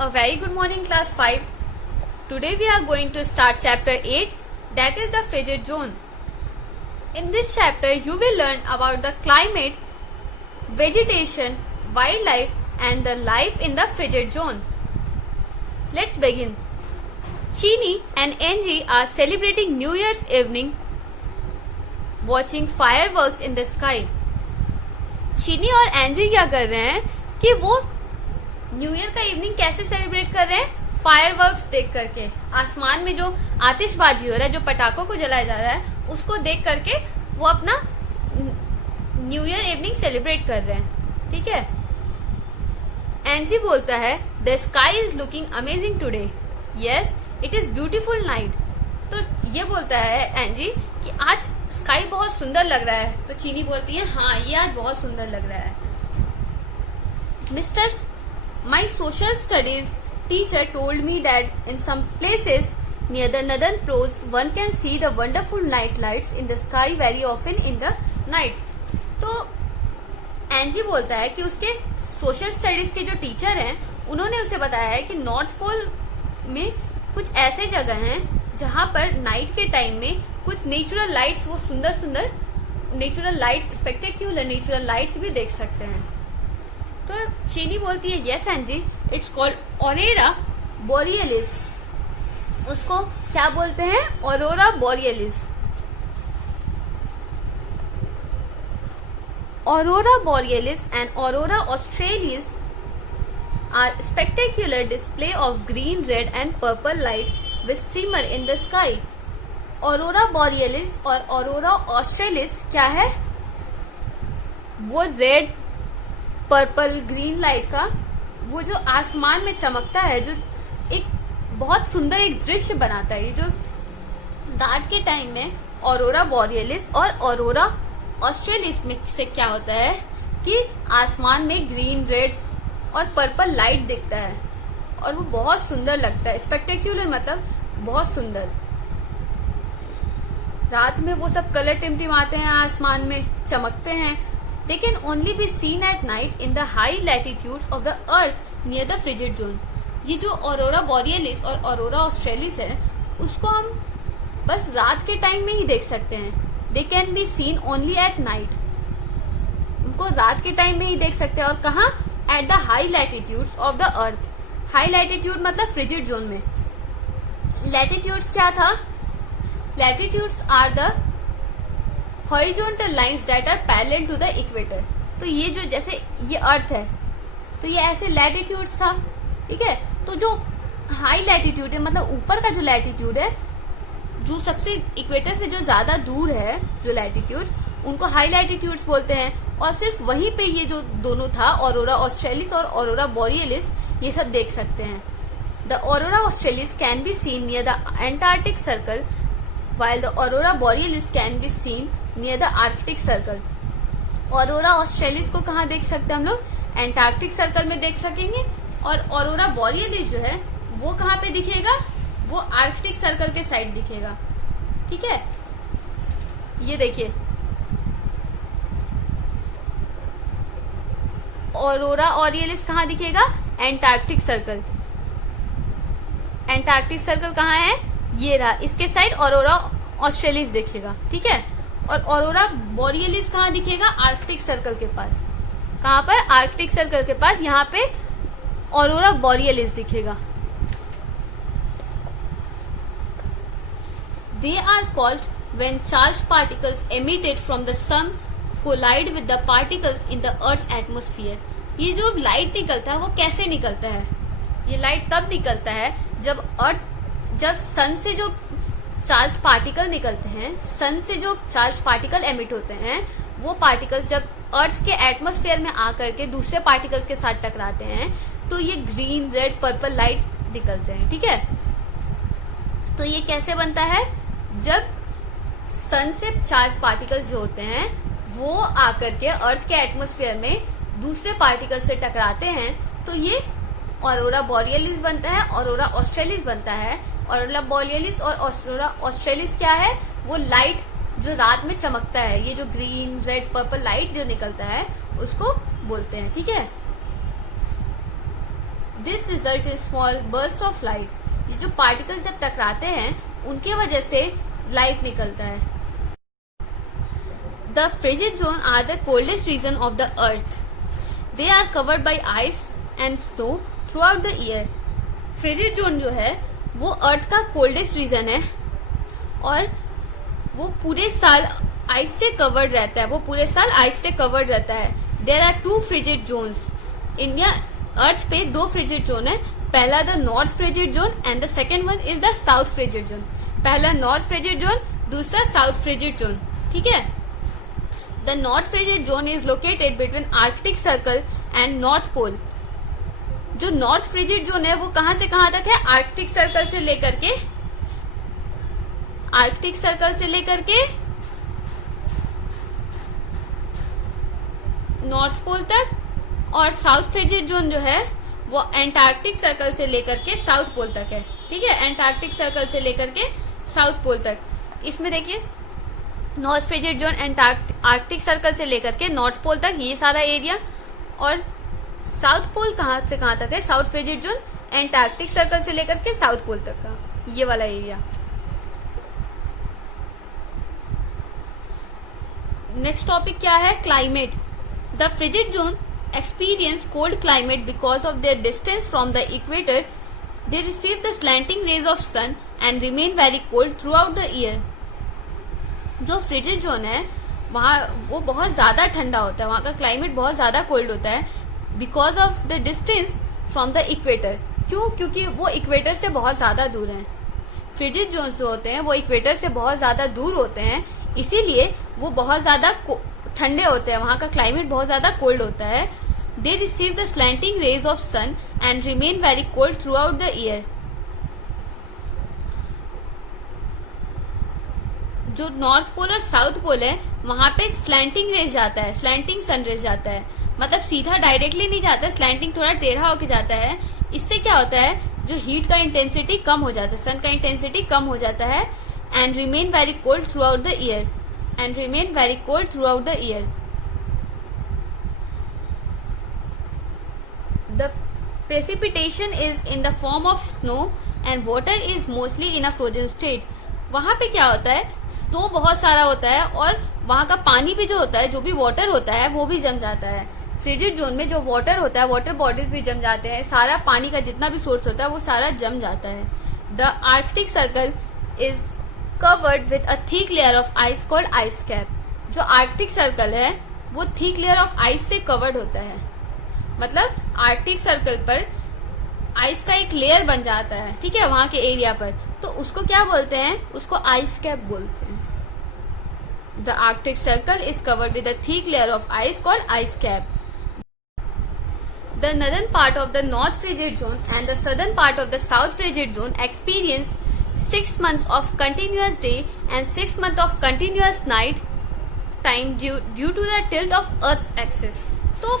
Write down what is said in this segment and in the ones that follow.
A very good morning class 5. Today we are going to start chapter 8, that is the frigid zone. In this chapter you will learn about the climate, vegetation, wildlife and the life in the frigid zone. Let's begin. Chini and Angie are celebrating New Year's evening watching fireworks in the sky. चीनी और एंजी क्या कर रहे हैं कि वो new year का evening कैसे सेलिब्रेट कर रहे हैं, फायरवर्क्स देख करके। आसमान में जो आतिशबाजी हो रहा है, जो पटाखों को जलाया जा रहा है, उसको देख करके वो अपना न्यू ईयर इवनिंग सेलिब्रेट कर रहे हैं। ठीक है। एंजी बोलता है the sky is looking amazing today, yes it is beautiful night. तो ये बोलता है एंजी कि आज स्काई बहुत सुंदर लग रहा है। तो चीनी बोलती है हाँ ये आज बहुत सुंदर लग रहा है। Mister my social studies teacher told me that in some places near the northern poles one can see the wonderful night lights in the sky very often in the night. तो एंजी बोलता है कि उसके social studies के जो teacher हैं उन्होंने उसे बताया है कि नॉर्थ पोल में कुछ ऐसे जगह हैं जहां पर नाइट के टाइम में कुछ नेचुरल लाइट्स, वो सुंदर सुंदर natural lights, spectacular natural lights भी देख सकते हैं। तो चीनी बोलती है yes Angie it's called aurora borealis. उसको क्या बोलते हैं? Aurora borealis. Aurora borealis and aurora australis are spectacular display of green, red and purple light which shimmer in the sky. Aurora borealis और Aurora australis क्या है? वो red, purple, green light का वो जो आसमान में चमकता है, जो एक बहुत सुंदर एक दृश्य बनाता है। ये जो रात के टाइम में ऑरोरा बोरियलिस और ऑरोरा ऑस्ट्रेलिस में से क्या होता है कि आसमान में ग्रीन, रेड और पर्पल लाइट दिखता है और वो बहुत सुंदर लगता है। स्पेक्टेक्युलर मतलब बहुत सुंदर। रात में वो सब कलर टिमटिमाते हैं, आसमान में चमकते हैं। They can only be seen at night in the high latitudes of the earth near the frigid zone. ये जो ऑरोरा बोरियलिस और ऑरोरा ऑस्ट्रेलिस है उसको हम बस रात के टाइम में ही देख सकते हैं। They can be seen only at night. उनको रात के टाइम में ही देख सकते हैं। और कहाँ? At the high latitudes of the earth. High latitude मतलब फ्रिजिड जोन में। लैटिट्यूड्स क्या था? Latitudes are the horizontal lines that are parallel to the equator. तो ये जो जैसे ये अर्थ है तो ये ऐसे लैटिट्यूड्स था। ठीक है। तो जो हाई लैटिट्यूड है मतलब ऊपर का जो लैटिट्यूड है, जो सबसे इक्वेटर से जो ज्यादा दूर है जो लैटिट्यूड, उनको हाई लैटिट्यूड्स बोलते हैं। और सिर्फ वहीं पे ये जो दोनों था ऑरोरा ऑस्ट्रेलिस और ऑरोरा बोरियलिस, ये सब देख सकते हैं। The aurora australis can be seen near the Antarctic circle while the aurora borealis can be seen near the arctic circle. Aurora australis को कहाँ देख सकते हैं हम लोग? एंटार्क्टिक सर्कल में देख सकेंगे। और ऑरोरा बोरियलिस जो है वो कहाँ पे दिखेगा? वो आर्कटिक सर्कल के साइड दिखेगा। ठीक है। ये देखिए ऑरोरा ऑरियलिस कहाँ दिखेगा? Antarctic circle. एंटार्क्टिक सर्कल कहाँ है? ये रहा, इसके साइड ऑरोरा ऑस्ट्रेलिस दिखेगा। ठीक है। और ऑरोरा बोरियलिस कहाँ दिखेगा? आर्कटिक सर्कल के पास। कहाँ पर? आर्कटिक सर्कल के पास। यहाँ पे ऑरोरा बोरियलिस दिखेगा। They are caused when charged particles emitted from the sun collide with the particles in the Earth's atmosphere. ये जो लाइट निकलता है वो कैसे निकलता है? ये लाइट तब निकलता है जब सन से जो चार्ज पार्टिकल निकलते हैं, सन से जो चार्ज पार्टिकल एमिट होते हैं, वो पार्टिकल्स जब अर्थ के एटमॉस्फेयर में आकर के दूसरे पार्टिकल्स के साथ टकराते हैं तो ये ग्रीन, रेड, पर्पल लाइट निकलते हैं। ठीक है। तो ये कैसे बनता है? जब सन से चार्ज पार्टिकल्स जो होते हैं वो आकर के अर्थ के एटमॉस्फेयर में दूसरे पार्टिकल से टकराते हैं तो ये ऑरोरा बोरियलिस बनता है, ऑरोरा ऑस्ट्रेलिस बनता है। ऑरोरा बोरियलिस और ऑरोरा ऑस्ट्रेलिस क्या है? वो लाइट जो रात में चमकता है, ये जो ग्रीन, रेड, पर्पल लाइट जो निकलता है उसको बोलते हैं। ठीक है। This result is small burst of light. ये जो पार्टिकल्स जब टकराते हैं उनके वजह से लाइट निकलता है। The frigid zone are the coldest region of the earth. They are covered by ice and snow throughout the year. Frigid zone जो है वो अर्थ का कोल्डेस्ट रीजन है और वो पूरे साल आइस से कवर्ड रहता है, वो पूरे साल आइस से कवर्ड रहता है। There are 2 frigid zones. India earth पे 2 फ्रिजिड जोन है। पहला the north frigid zone and the second one is the south frigid zone. पहला नॉर्थ फ्रिजिड जोन, दूसरा साउथ फ्रिजिड जोन। ठीक है। The north frigid zone is located between Arctic circle and north pole. जो north frigid zone है वो कहां से कहां तक है? आर्कटिक सर्कल से लेकर के नॉर्थ पोल तक, और साउथ फ्रिजिड जोन जो है वो एंटार्क्टिक सर्कल से लेकर के साउथ पोल तक है। ठीक है, एंटार्क्टिक सर्कल से लेकर के साउथ पोल तक। इसमें देखिए north frigid zone Arctic circle से लेकर के नॉर्थ पोल तक ये सारा एरिया, और साउथ पोल कहां से कहां तक है? South frigid zone Antarctic circle से लेकर के साउथ पोल तक का ये वाला एरिया। नेक्स्ट टॉपिक क्या है? Climate. The frigid zone experience cold climate because of their distance from the equator. They receive the slanting rays of sun and remain very cold throughout the year. जो frigid zone है वहाँ वो बहुत ज़्यादा ठंडा होता है, वहाँ का क्लाइमेट बहुत ज़्यादा कोल्ड होता है because of the distance from the equator. क्यों? क्योंकि वो इक्वेटर से बहुत ज़्यादा दूर हैं। फ्रिजिड जोन्स जो होते हैं वो इक्वेटर से बहुत ज़्यादा दूर होते हैं, इसीलिए वो बहुत ज़्यादा ठंडे होते हैं, वहाँ का क्लाइमेट बहुत ज़्यादा कोल्ड होता है। They receive the slanting rays of sun and remain very cold throughout the year. जो नॉर्थ पोल और साउथ पोल है वहां पे स्लैंटिंग रेज जाता है, स्लैंटिंग सन रेज जाता है, मतलब सीधा डायरेक्टली नहीं जाता है, स्लैंटिंग थोड़ा टेढ़ा होके जाता है। इससे क्या होता है? जो हीट का इंटेंसिटी कम हो जाता है, सन का इंटेंसिटी कम हो जाता है। And remain very cold throughout the year, and remain very cold throughout the year. The precipitation is in the form of snow and water is mostly in a frozen state. वहाँ पे क्या होता है? Snow बहुत सारा होता है और वहाँ का पानी भी जो होता है, जो भी वाटर होता है वो भी जम जाता है। फ्रिजिड जोन में जो वाटर होता है, वाटर बॉडीज भी जम जाते हैं, सारा पानी का जितना भी सोर्स होता है वो सारा जम जाता है। The Arctic circle is covered with a thick layer of ice called ice cap. जो आर्कटिक सर्कल है वो थिक लेयर ऑफ आइस से कवर्ड होता है, मतलब आर्कटिक सर्कल पर आइस का एक लेयर बन जाता है। ठीक है, वहां के एरिया पर, तो उसको क्या बोलते हैं? उसको आइस कैप बोलते हैं। The Arctic circle is covered with a thick layer of ice called ice cap. The northern part of the north frigid zone and the southern part of the south frigid zone experience 6 months of continuous day and 6 months of continuous night time due to the tilt of Earth's axis. तो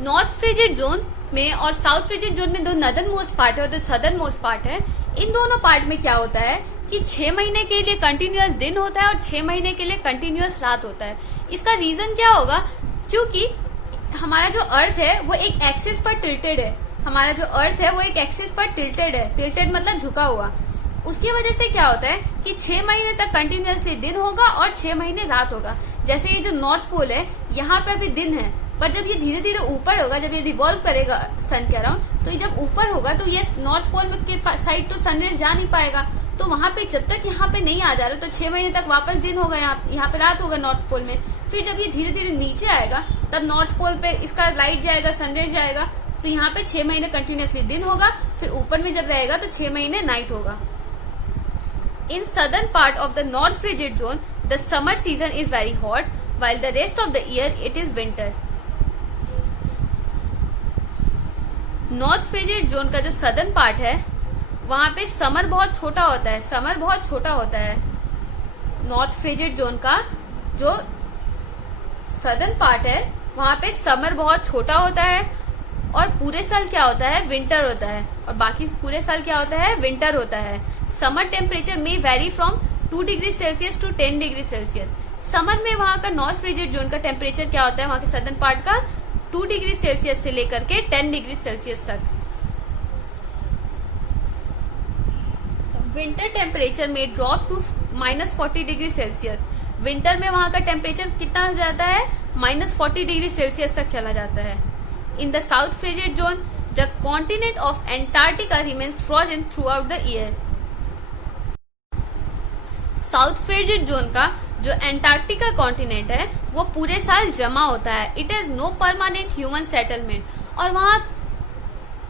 north frigid zone में और south frigid zone में दो northern most part है और दो southern most part है। इन दोनों पार्ट में क्या होता है कि 6 महीने के लिए कंटिन्यूअस दिन होता है और 6 महीने के लिए कंटिन्यूअस रात होता है। इसका रीजन क्या होगा? क्योंकि हमारा जो अर्थ है वो एक एक्सिस पर टिल्टेड है। हमारा जो अर्थ है वो एक एक्सिस पर टिल्टेड है। टिल्टेड मतलब झुका हुआ। उसकी वजह से क्या होता है कि 6 महीने तक कंटिन्यूअसली दिन होगा और 6 महीने रात होगा। जैसे ये जो नॉर्थ पोल है यहाँ पे अभी दिन है, पर जब ये धीरे धीरे ऊपर होगा, जब ये रिवॉल्व करेगा सन के अराउंड, तो ये जब ऊपर होगा तो ये नॉर्थ पोल के साइड तो सनराइज जा नहीं पाएगा। तो वहां पे जब तक यहाँ पे नहीं आ जा रहा तो 6 महीने तक वापस दिन होगा, यहाँ पे रात होगा नॉर्थ पोल में। फिर जब ये धीरे धीरे नीचे आएगा तब नॉर्थ पोल पे इसका लाइट जाएगा, सनराइज जाएगा, तो यहाँ पे 6 महीने कंटिन्यूअसली दिन होगा। फिर ऊपर में जब रहेगा तो 6 महीने नाइट होगा। In southern part of the North Frigid Zone, the summer season is very hot, while the rest of the year it is winter. North Frigid Zone का जो southern part है, वहाँ पे समर बहुत छोटा होता है, समर बहुत छोटा होता है। North Frigid Zone का जो southern part है, वहाँ पे समर बहुत छोटा होता है और पूरे साल क्या होता है? विंटर होता है। और बाकी पूरे साल क्या होता है? विंटर होता है। समर टेम्परेचर में vary from 2 degree Celsius to 10 degree Celsius. Summer में वहाँ का नॉर्थ फ्रिजिड जोन का टेम्परेचर क्या होता है? वहाँ के सदर्न पार्ट का 2 डिग्री सेल्सियस से लेकर के 10 डिग्री सेल्सियस तक। विंटर टेम्परेचर में ड्रॉप टू -40°C। विंटर में वहां का टेम्परेचर कितना हो जाता है, -40°C तक चला जाता है। In the south frigid zone the continent of Antarctica remains frozen through out the year. South frigid zone का जो एंटार्क्टिका कॉन्टिनेंट है वो पूरे साल जमा होता है। It is no permanent human settlement, और वहाँ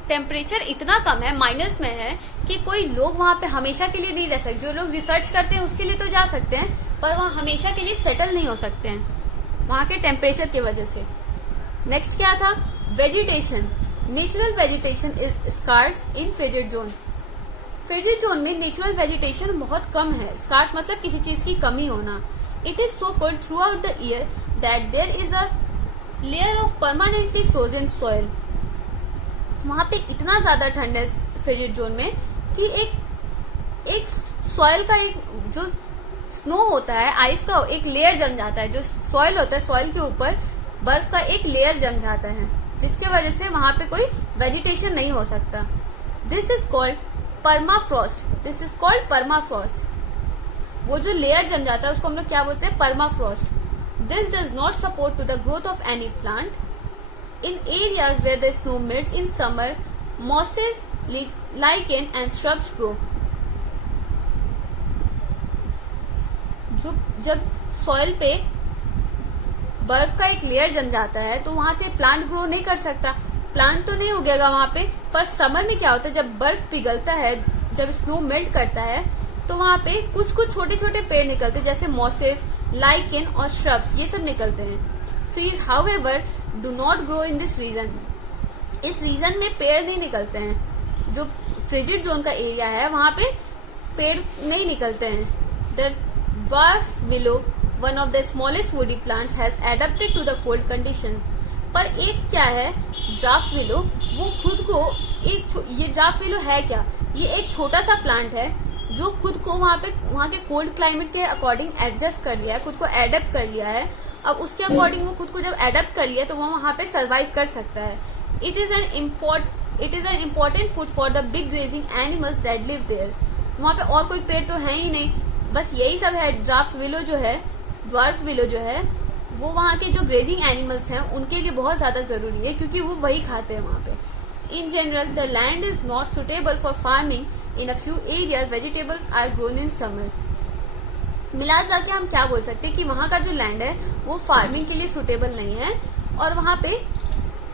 टेम्परेचर इतना कम है, माइनस में है, कि कोई लोग वहाँ पे हमेशा के लिए नहीं रह सकते। जो लोग रिसर्च करते हैं उसके लिए तो जा सकते हैं, पर वहाँ हमेशा के लिए सेटल नहीं हो सकते हैं वहाँ के टेम्परेचर की वजह से। नेक्स्ट क्या था, vegetation. Natural vegetation is scarce in frigid zone. Frigid zone में नेचुरल वेजिटेशन बहुत कम है। स्कार्स मतलब किसी चीज की कमी होना। It is so cold throughout the year that there is a layer of permanently frozen soil. वहां पे इतना ज्यादा ठंड है फ्रिजिड जोन में कि एक सॉइल का, एक जो स्नो होता है, आइस का एक लेयर जम जाता है। जो सॉइल होता है, सॉइल के ऊपर बर्फ का एक लेयर जम जाता है, जिसके वजह से वहां पे कोई वेजिटेशन नहीं हो सकता। This is called permafrost. This is called permafrost. वो जो लेयर जम जाता है उसको हम लोग क्या बोलते हैं, permafrost. This does not support to the growth of any plant. In areas where the snow melts in summer, mosses, lichen and shrubs grow. जब सॉइल पे बर्फ का एक लेयर जम जाता है तो वहां से प्लांट ग्रो नहीं कर सकता, प्लांट तो नहीं उगेगा वहां पे। पर समर में क्या होता है, जब बर्फ पिघलता है, जब स्नो मेल्ट करता है, तो वहां पे कुछ कुछ छोटे छोटे पेड़ निकलते हैं, जैसे मॉसेस, लाइकेन और श्रब्स, ये सब निकलते हैं। Trees however do not grow in this region. इस रीजन में पेड़ नहीं निकलते हैं। जो फ्रिजिड जोन का एरिया है वहां पे पेड़ नहीं निकलते हैं। The dwarf willow, one of the smallest woody plants, has adapted to the cold conditions. पर एक क्या है, ड्राफ्ट विलो, वो खुद को ये ड्राफ्ट विलो है क्या, ये एक छोटा सा प्लांट है जो खुद को वहां के कोल्ड क्लाइमेट के अकॉर्डिंग एडजस्ट कर लिया है, खुद को एडेप्ट कर लिया है। अब उसके अकॉर्डिंग वो खुद को जब एडेप्ट कर लिया तो वो वहां पे सर्वाइव कर सकता है। It is an important food for the big grazing animals that live there. वहां पे और कोई पेड़ तो है ही नहीं, बस यही सब है। ड्वार्फ विलो जो है वो वहाँ के जो ग्रेजिंग एनिमल्स हैं उनके लिए बहुत ज्यादा जरूरी है, क्योंकि वो वही खाते हैं वहाँ पे। In general the land is not suitable for farming. In a few areas vegetables are grown in summer. मिला के हम क्या बोल सकते हैं कि वहाँ का जो लैंड है वो फार्मिंग के लिए सुटेबल नहीं है, और वहाँ पे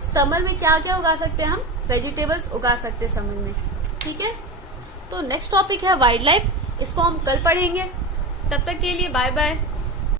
समर में क्या क्या उगा सकते हैं, हम वेजिटेबल्स उगा सकते हैं समर में। ठीक है, तो नेक्स्ट टॉपिक है वाइल्ड लाइफ, इसको हम कल पढ़ेंगे। तब तक के लिए बाय बाय।